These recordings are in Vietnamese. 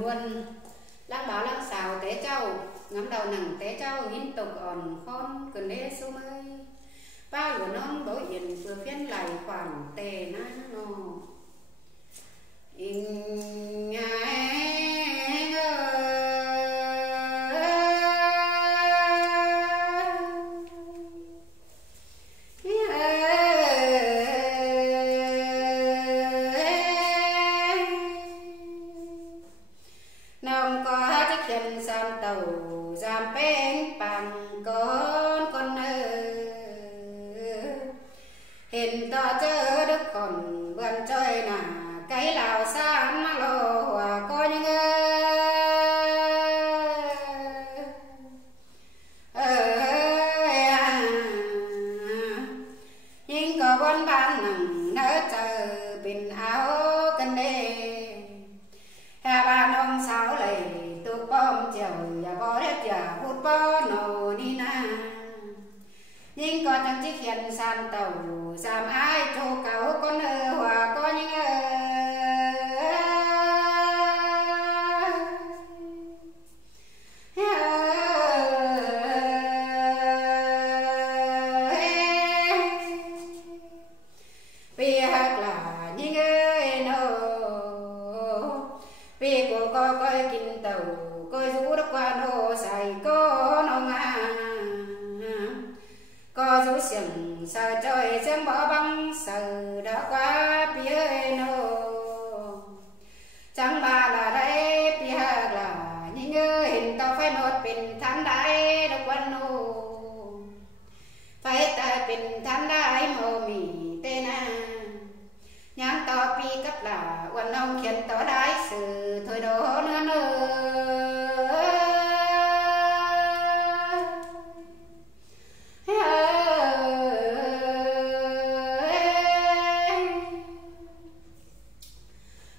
nguồn lang báo lang xào té trâu ngắm đầu nằng té trâu hin tục òn con cần đê sâu ơi ba lúa non bố yên vừa phiên lại khoảng tề na nó nông có chiếc thuyền san tàu giam bên bằng con hiện to chớ đức còn vườn chơi nà cái lào san mang lô hòa có những nhưng có con ban nằng nỡ chờ bình áo cân đê hà ba nông sáu lầy tụt bom chiều và bó đất và hút bó nổ đi na nhưng có trong chiếc thuyền san tàu giảm ai cho cáo con hòa có những vì hát là những nô vì cô coi kinh tàu coi rú đất qua nô xài có nô ngà có rú xiềng sợ trời xem bỏ băng sợ đã qua phía nô chẳng bà là đây phía là những hình tàu phải một bình thắn đại đất qua nô phải ta bình thắn đại mồ mì tên à nhang to pi cắt là quan ông khiến to đái sự thôi đó nữa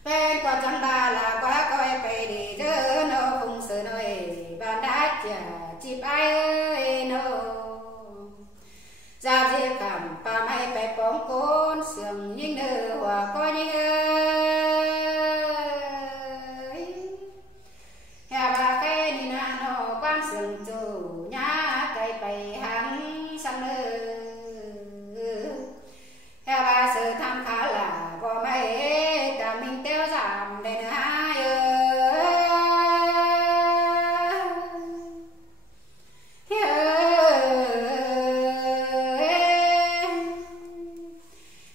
bên qua chẳng ba là quá coi phải đi chứ nó không sự nói bạn đã chả chịp ai ơi nó ra gì cảm ba mai phải bóng côn sườn những nơi hòa có những hà ba cái đi na nó quan sườn chủ nhá cây bày hắn sang nơi hà ba sự tham khá là có mấy ta mình tiêu giảm để hai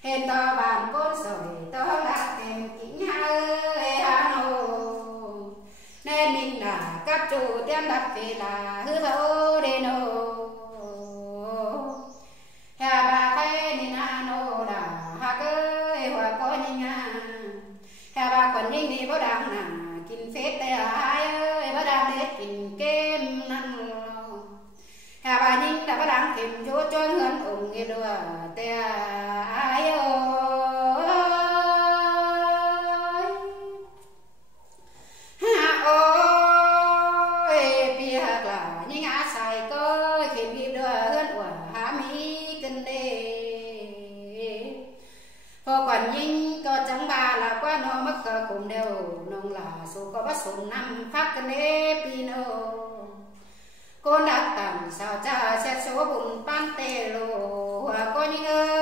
hiện to bàn cốt sỏi to là thêm kính hà nô nên mình là các chủ tiên đặt về là hư thấu đê nô hà bà khai nên hà nô là hà cơ hòa có nhìn hà bà còn nhìn đi bố đàm nà kinh phết tê ai ơi bố đàm hết kinh kem năng hà bà nhìn là bố đàm kiếm chúa cho ngân ủng nghe đùa tê ai ơi hà ơi bia là những á xài coi kiếm kiếm đùa hơn của hà mỹ kinh đê cô còn nhìn có chẳng ba là qua nó mất cờ cùng đều nông là số có bắt súng năm phát kinh đê pino cô đã tầm sao cha xét số bụng pan tê lô hòa có những ơi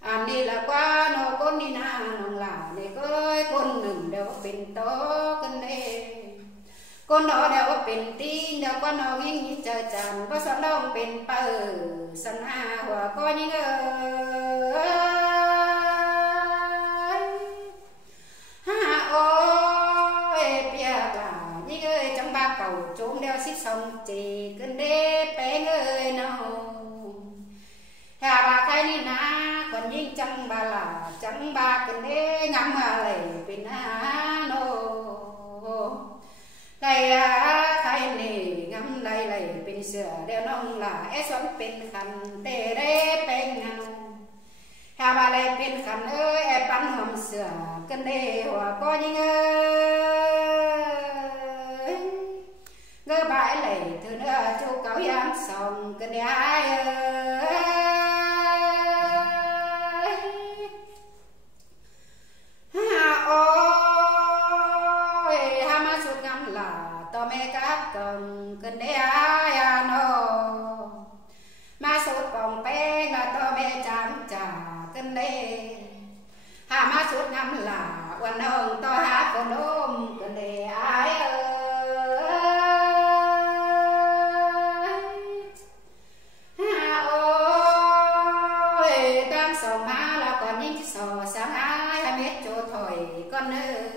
anh đi là qua nó con đi na nông là để coi con đừng đều bình to kinh đê con đó đều bình tin đều qua nó nghiêng như trời tràn có sẵn đông bình bờ sân hà hòa có những trong ba cầu trốn đeo xích sông chỉ cần đê bé người nào hà bà khai ni na còn nhìn chẳng ba là chẳng ba cần đê ngắm mà lầy bình hà nô đây khai nì ngắm lầy lầy bình sửa đeo nông là é xoắn bình khăn tê đê bé ngao hà bà lầy bình khăn ơi é bắn hòm sửa cần đê hòa có những ngơ bãi lầy thứ nữa chú cáo giang sòng cần ai ơi cân đê hà má suốt ngắm là quan hồng to hát con ôm cân đê ai ơi hà ơi tam sầu má là còn những sò sáng ai hai mét chỗ thổi con ơi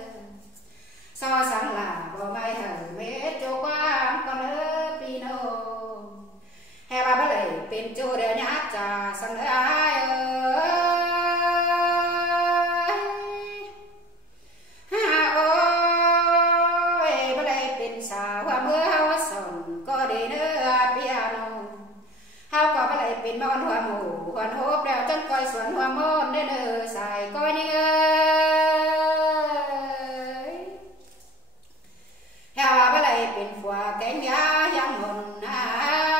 so sáng là bò mai hở mét chỗ qua con ơi pino hè ba bác lệ bên chỗ để nhát trà sang ai ơi ha ơi bác lệ bên xà hoa mưa hoa sồn có để nữa piano hao có bác lệ bên mòn hoa mù hoàn hốp đeo chân coi xuân hoa môn nên ở xài coi như heo bác lệ bên phùa cánh giá giang hồn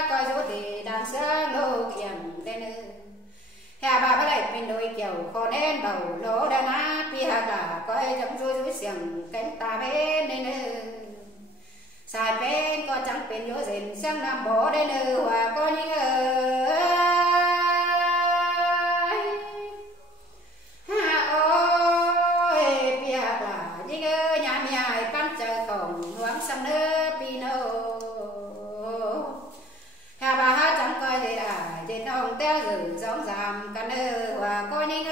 coi rút thì đang sơ lô kiềm tên ư heo bác lệ bên đôi kiểu khó nên bầu lỗ đàn á pi hà cả coi giống rối rối xiềng cánh ta bên nên ư xài bên có trắng bên nhớ dền sang nam bó đến ư hòa coi những sang nước pino hà bà hát chẳng coi gì đã trên ông té rử giống giảm cả nơi hòa coi những